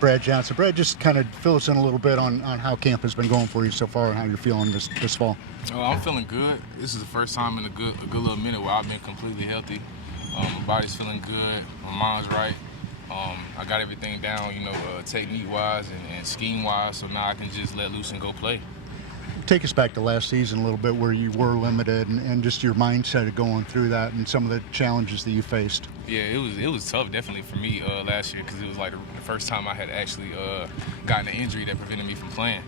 Brad Johnson. Brad, just kind of fill us in a little bit on how camp has been going for you so far and how you're feeling this fall. Oh, I'm feeling good. This is the first time in a good little minute where I've been completely healthy. My body's feeling good. My mind's right. I got everything down, technique-wise and scheme-wise, so now I can just let loose and go play. Take us back to last season a little bit where you were limited and just your mindset of going through that and some of the challenges that you faced. Yeah, it was tough definitely for me last year because it was like the first time I had actually gotten an injury that prevented me from playing,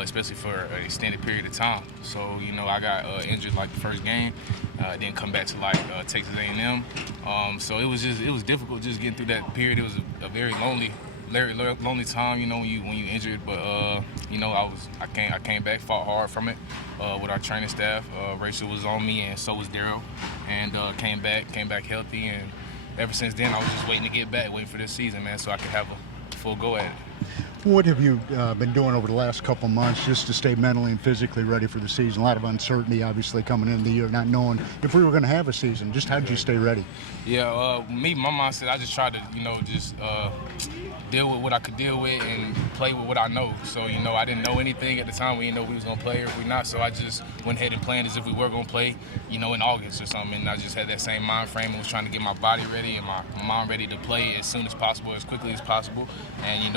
especially for an extended period of time. So, I got injured like the first game, then come back to like Texas A&M. So it was difficult just getting through that period. It was a very lonely time, when you injured, but I came back, fought hard from it with our training staff. Rachel was on me, and so was Daryl, and came back healthy. And ever since then, I was just waiting to get back, waiting for this season, man, so I could have a full go at it. What have you been doing over the last couple months just to stay mentally and physically ready for the season? A lot of uncertainty, obviously, coming into the year, not knowing if we were going to have a season. Just how did you stay ready? Yeah, my mindset, I just tried to, just deal with what I could deal with and play with what I know. So, I didn't know anything at the time. We didn't know if we was going to play or if we not. So I just went ahead and planned as if we were going to play, in August or something. And I just had that same mind frame and was trying to get my body ready and my mind ready to play as soon as possible, as quickly as possible. And,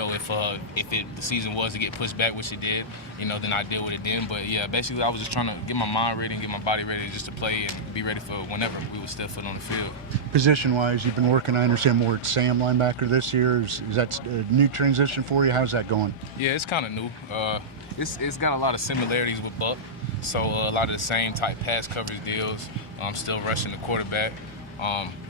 if the season was to get pushed back, which it did, then I deal with it then. But, yeah, basically I was just trying to get my mind ready and get my body ready just to play and be ready for whenever we would step foot on the field. Position-wise, you've been working, I understand, more at Sam linebacker this year. Is that a new transition for you? How's that going? Yeah, it's kind of new. It's got a lot of similarities with Buck. So a lot of the same type pass coverage deals. I'm still rushing the quarterback.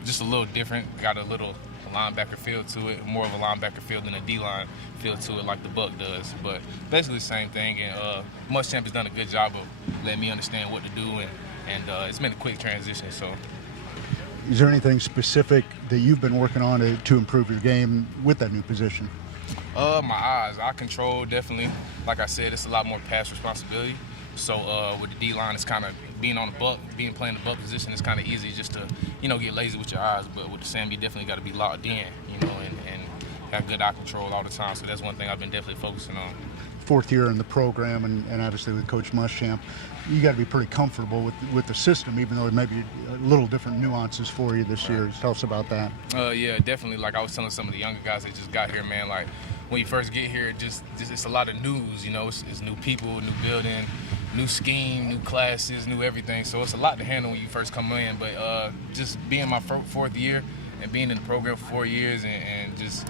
Just a little different. Got a little linebacker feel to it, more of a linebacker feel than a D-line feel to it like the Buck does. But basically the same thing. And Muschamp has done a good job of letting me understand what to do. And it's been a quick transition. So. Is there anything specific that you've been working on to improve your game with that new position? My eyes. Eye control, definitely. Like I said, it's a lot more pass responsibility. So with the D-line, it's kind of playing the Buck position, it's kind of easy just to, get lazy with your eyes. But with the Sam, you definitely got to be locked in, and have good eye control all the time. So that's one thing I've been definitely focusing on. Fourth year in the program, and obviously with Coach Muschamp, you got to be pretty comfortable with the system, even though it may be a little different nuances for you this year. Tell us about that. Yeah, definitely. Like I was telling some of the younger guys that just got here, man, like when you first get here, just it's a lot of news, it's new people, new building, new scheme, new classes, new everything. So it's a lot to handle when you first come in. But just being my fourth year and being in the program for 4 years and just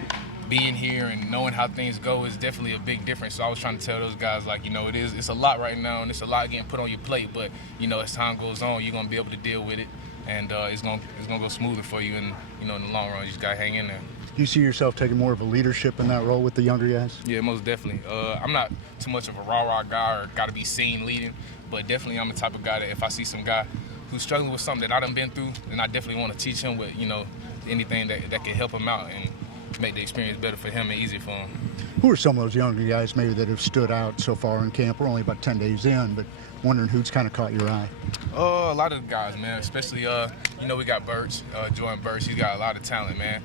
being here and knowing how things go is definitely a big difference. So I was trying to tell those guys, like, it's a lot right now and it's a lot getting put on your plate. But, as time goes on, you're going to be able to deal with it. And it's gonna go smoother for you. And, in the long run, you just got to hang in there. Do you see yourself taking more of a leadership in that role with the younger guys? Yeah, most definitely. I'm not too much of a rah-rah guy or got to be seen leading. But definitely I'm the type of guy that if I see some guy who's struggling with something that I done been through, then I definitely want to teach him with, anything that can help him out and make the experience better for him and easier for him. Who are some of those younger guys maybe that have stood out so far in camp? We're only about 10 days in, but wondering who's kind of caught your eye. A lot of the guys, man, especially, we got Birch, Jordan Birch. He's got a lot of talent, man.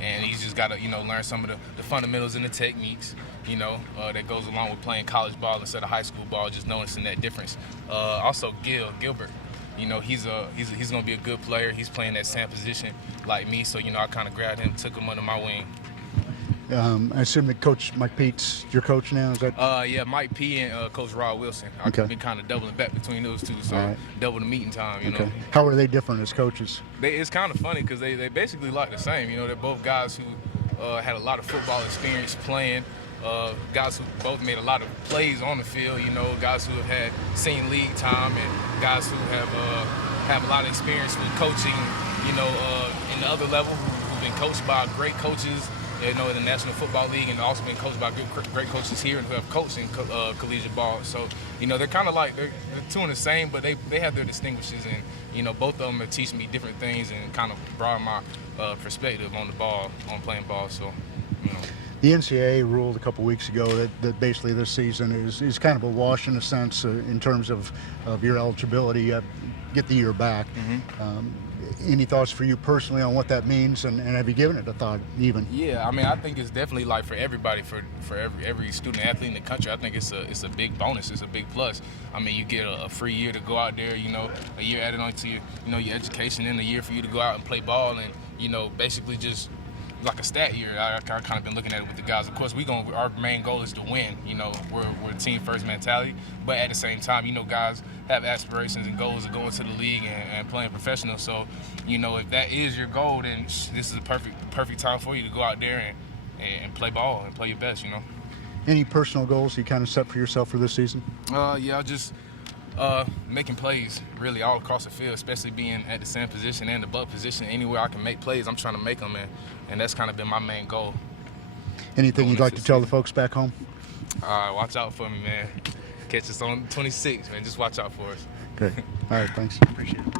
And he's just got to, learn some of the fundamentals and the techniques, that goes along with playing college ball instead of high school ball, just noticing that difference. Also, Gilbert. He's going to be a good player. He's playing that same position like me, so, I kind of grabbed him, took him under my wing. I assume that Coach Mike Pete's your coach now, is that? Yeah, Mike P and Coach Rod Wilson. Okay. I've been kind of doubling back between those two, so right. Double the meeting time, Okay. How are they different as coaches? It's kind of funny because they basically like the same. They're both guys who had a lot of football experience playing, guys who both made a lot of plays on the field, guys who have seen league time and guys who have a lot of experience with coaching, in the other level, who've been coached by great coaches, in the National Football League, and also been coached by great coaches here and who have coached in collegiate ball. So, they're kind of like, they're two in the same, but they have their distinguishes, and, both of them are teaching me different things and kind of broaden my perspective on the ball, on playing ball. So, The NCAA ruled a couple weeks ago that basically this season is kind of a wash in a sense in terms of your eligibility. You get the year back. Mm-hmm. Any thoughts for you personally on what that means, and have you given it a thought even? Yeah, I mean, I think it's definitely like for everybody, for every student athlete in the country. I think it's a big bonus. It's a big plus. I mean, you get a free year to go out there. You know, a year added on to your your education, and a year for you to go out and play ball, and basically just like a stat year. I kind of been looking at it with the guys. Of course, our main goal is to win. We're a team first mentality, but at the same time, guys have aspirations and goals of going to the league and playing professional. So, if that is your goal, then this is a perfect time for you to go out there and play ball and play your best. Any personal goals you kind of set for yourself for this season? Yeah, just making plays really all across the field, especially being at the center position and the buck position. Anywhere I can make plays, I'm trying to make them, and that's kind of been my main goal. Anything you'd like to tell the folks back home? Watch out for me, man. Catch us on 26, man. Just watch out for us. Great. All right, thanks. Appreciate it.